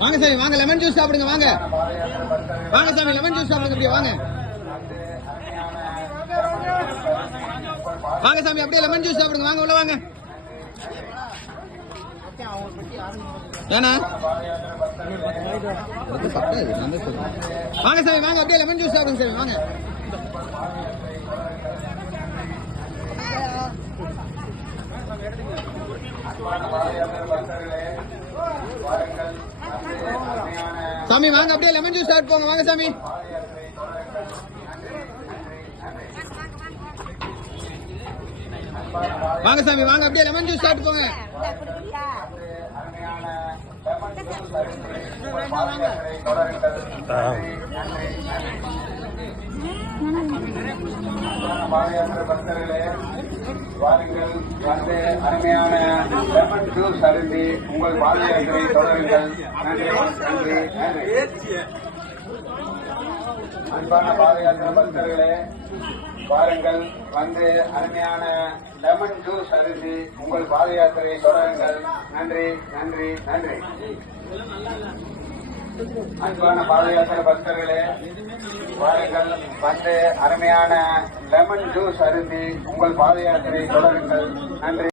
வாங்க சாமி வாங்க, லெமன் ஜூஸ் சாப்பிடுங்க. வாங்க வாங்க சாமி, லெமன் ஜூஸ் சாப்பிடுங்க. அப்படியே வாங்க வாங்க சாமி, அப்படியே லெமன் ஜூஸ் சாப்பிடுங்க. வாங்க உள்ள வாங்க. ஏன்னா வாங்க சாமி வாங்க, அப்படியே லெமன் ஜூஸ் சாப்பிடுங்க சாமி. வாங்க சாமி வாங்க, அப்படியே லெமன் ஜூஸ் சாப்பிட்டு போங்க. வாங்க சாமி வாங்க சாமி வாங்க, அப்படியே லெமன் ஜூஸ் சாப்பிட்டு போங்க. பக்தர்களே வாருங்கள், வந்து அருமையான லெமன் ஜூஸ் அருந்தி உங்கள் பாதயாத்திரை தொடருங்கள். நன்றி நன்றி நன்றி. அன்பான பாதயாத்திரை பக்தர்களே வாருங்கள், வந்து அருமையான லெமன் ஜூஸ் அருந்தி உங்கள் பாதயாத்திரை தொடருங்கள். நன்றி நன்றி நன்றி. அன்பான பாதயாத்திரை பக்தர்களே வாருங்கள், வந்து அருமையான லெமன் ஜூஸ் அருந்தி உங்கள் பாதயாத்திரை தொடருங்கள். நன்றி.